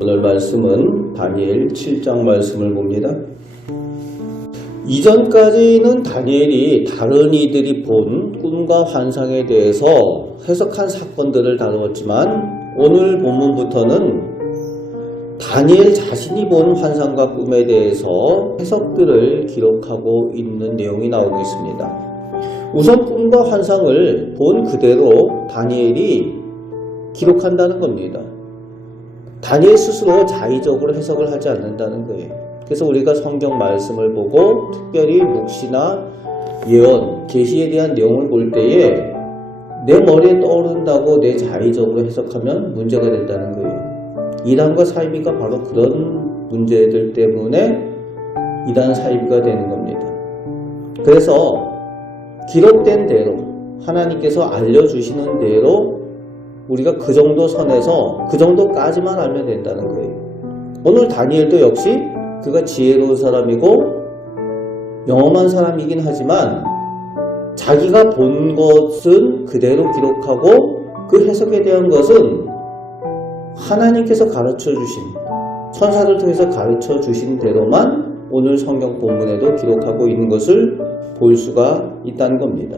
오늘 말씀은 다니엘 7장 말씀을 봅니다. 이전까지는 다니엘이 다른 이들이 본 꿈과 환상에 대해서 해석한 사건들을 다루었지만 오늘 본문부터는 다니엘 자신이 본 환상과 꿈에 대해서 해석들을 기록하고 있는 내용이 나오고 있습니다. 우선 꿈과 환상을 본 그대로 다니엘이 기록한다는 겁니다. 다니엘 스스로 자의적으로 해석을 하지 않는다는 거예요. 그래서 우리가 성경 말씀을 보고 특별히 묵시나 예언, 계시에 대한 내용을 볼 때에 내 머리에 떠오른다고 내 자의적으로 해석하면 문제가 된다는 거예요. 이단과 사이비가 바로 그런 문제들 때문에 이단 사이비가 되는 겁니다. 그래서 기록된 대로 하나님께서 알려주시는 대로 우리가 그 정도 선에서 그 정도까지만 알면 된다는 거예요. 오늘 다니엘도 역시 그가 지혜로운 사람이고 영험한 사람이긴 하지만 자기가 본 것은 그대로 기록하고 그 해석에 대한 것은 하나님께서 가르쳐 주신, 천사를 통해서 가르쳐 주신 대로만 오늘 성경 본문에도 기록하고 있는 것을 볼 수가 있다는 겁니다.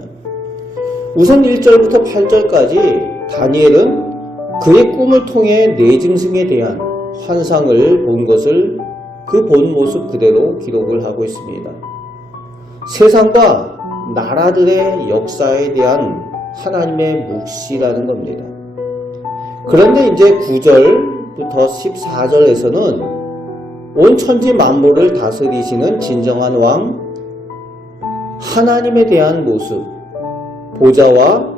우선 1절부터 8절까지 다니엘은 그의 꿈을 통해 네 짐승에 대한 환상을 본 것을 그 본 모습 그대로 기록을 하고 있습니다. 세상과 나라들의 역사에 대한 하나님의 묵시라는 겁니다. 그런데 이제 9절부터 14절에서는 온 천지 만물을 다스리시는 진정한 왕 하나님에 대한 모습, 보좌와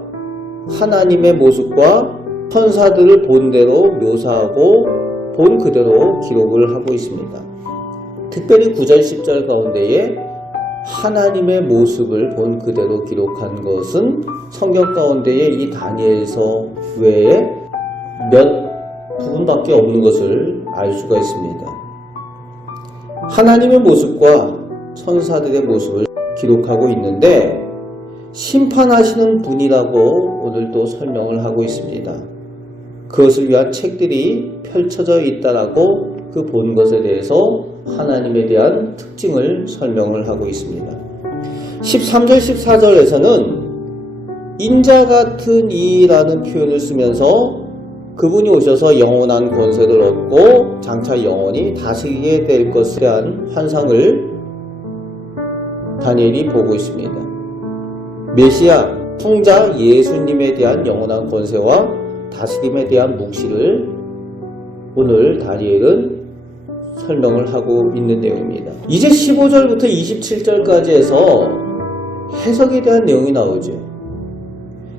하나님의 모습과 천사들을 본 대로 묘사하고 본 그대로 기록을 하고 있습니다. 특별히 9절 10절 가운데에 하나님의 모습을 본 그대로 기록한 것은 성경 가운데에 이 다니엘서 외에 몇 부분밖에 없는 것을 알 수가 있습니다. 하나님의 모습과 천사들의 모습을 기록하고 있는데 심판하시는 분이라고 오늘도 설명을 하고 있습니다. 그것을 위한 책들이 펼쳐져 있다라고 그 본 것에 대해서 하나님에 대한 특징을 설명을 하고 있습니다. 13절 14절에서는 인자 같은 이라는 표현을 쓰면서 그분이 오셔서 영원한 권세를 얻고 장차 영원히 다스리게 될 것에 대한 환상을 다니엘이 보고 있습니다. 메시아, 성자 예수님에 대한 영원한 권세와 다스림에 대한 묵시를 오늘 다니엘은 설명을 하고 있는 내용입니다. 이제 15절부터 27절까지 해서 해석에 대한 내용이 나오죠.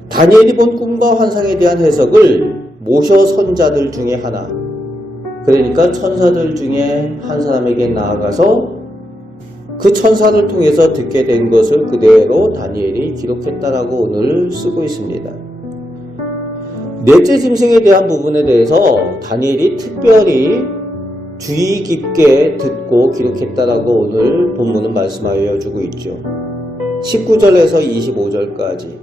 다니엘이 본 꿈과 환상에 대한 해석을 모셔 선자들 중에 하나, 그러니까 천사들 중에 한 사람에게 나아가서 그 천사를 통해서 듣게 된 것을 그대로 다니엘이 기록했다라고 오늘 쓰고 있습니다. 넷째 짐승에 대한 부분에 대해서 다니엘이 특별히 주의 깊게 듣고 기록했다라고 오늘 본문은 말씀하여 주고 있죠. 19절에서 25절까지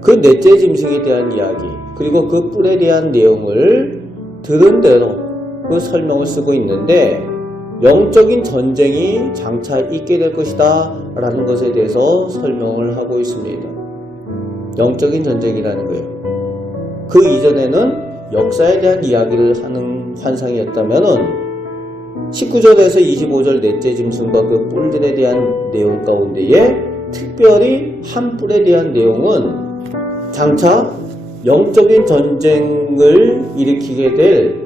그 넷째 짐승에 대한 이야기, 그리고 그 뿔에 대한 내용을 들은 대로 그 설명을 쓰고 있는데 영적인 전쟁이 장차 있게 될 것이다 라는 것에 대해서 설명을 하고 있습니다. 영적인 전쟁이라는 거예요. 그 이전에는 역사에 대한 이야기를 하는 환상이었다면은 19절에서 25절 넷째 짐승과 그 뿔들에 대한 내용 가운데에 특별히 한 뿔에 대한 내용은 장차 영적인 전쟁을 일으키게 될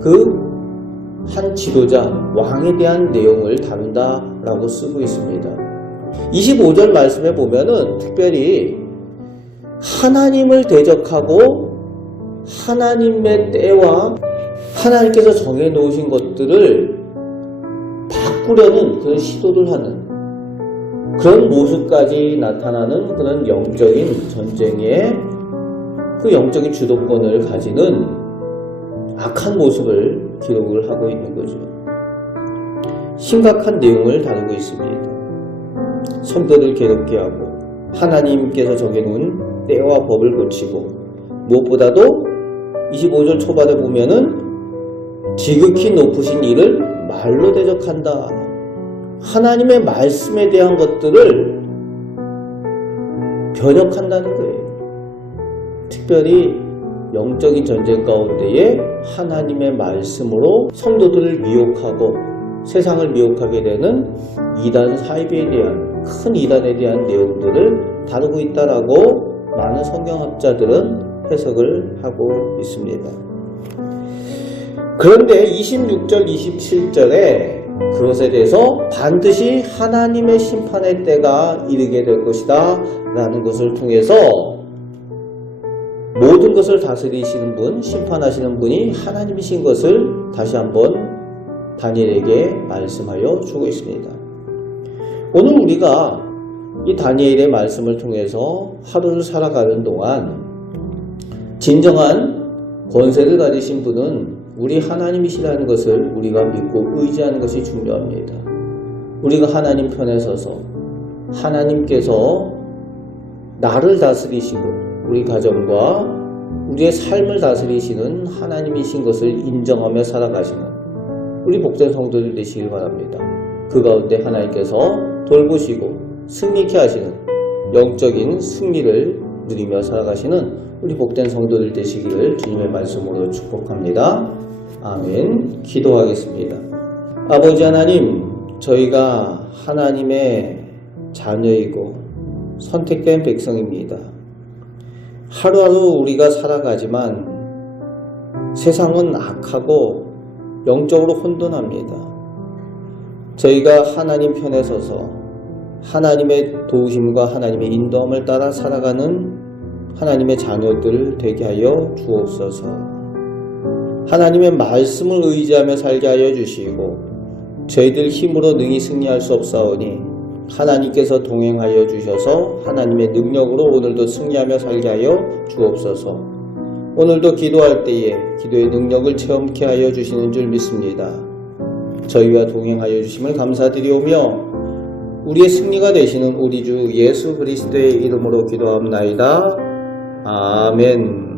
그 한 지도자, 왕에 대한 내용을 다룬다라고 쓰고 있습니다. 25절 말씀에 보면은 특별히 하나님을 대적하고 하나님의 때와 하나님께서 정해놓으신 것들을 바꾸려는 그런 시도를 하는 그런 모습까지 나타나는 그런 영적인 전쟁의 그 영적인 주도권을 가지는 악한 모습을 기록을 하고 있는 거죠. 심각한 내용을 다루고 있습니다. 성도를 괴롭게 하고 하나님께서 정해놓은 때와 법을 고치고, 무엇보다도 25절 초반에 보면은 지극히 높으신 이를 말로 대적한다. 하나님의 말씀에 대한 것들을 변혁한다는 거예요. 특별히 영적인 전쟁 가운데에 하나님의 말씀으로 성도들을 미혹하고 세상을 미혹하게 되는 이단 사이비에 대한, 큰 이단에 대한 내용들을 다루고 있다라고 많은 성경학자들은 해석을 하고 있습니다. 그런데 26절, 27절에 그것에 대해서 반드시 하나님의 심판의 때가 이르게 될 것이다 라는 것을 통해서 모든 것을 다스리시는 분, 심판하시는 분이 하나님이신 것을 다시 한번 다니엘에게 말씀하여 주고 있습니다. 오늘 우리가 이 다니엘의 말씀을 통해서 하루를 살아가는 동안 진정한 권세를 가지신 분은 우리 하나님이시라는 것을 우리가 믿고 의지하는 것이 중요합니다. 우리가 하나님 편에 서서 하나님께서 나를 다스리시고 우리 가정과 우리의 삶을 다스리시는 하나님이신 것을 인정하며 살아가시는 우리 복된 성도들 되시길 바랍니다. 그 가운데 하나님께서 돌보시고 승리케 하시는 영적인 승리를 누리며 살아가시는 우리 복된 성도들 되시기를 주님의 말씀으로 축복합니다. 아멘. 기도하겠습니다. 아버지 하나님, 저희가 하나님의 자녀이고 선택된 백성입니다. 하루하루 우리가 살아가지만 세상은 악하고 영적으로 혼돈합니다. 저희가 하나님 편에 서서 하나님의 도우심과 하나님의 인도함을 따라 살아가는 하나님의 자녀들 되게 하여 주옵소서. 하나님의 말씀을 의지하며 살게 하여 주시고 저희들 힘으로 능히 승리할 수 없사오니 하나님께서 동행하여 주셔서 하나님의 능력으로 오늘도 승리하며 살게 하여 주옵소서. 오늘도 기도할 때에 기도의 능력을 체험케 하여 주시는 줄 믿습니다. 저희와 동행하여 주심을 감사드리오며 우리의 승리가 되시는 우리 주 예수 그리스도의 이름으로 기도합나이다. 아멘.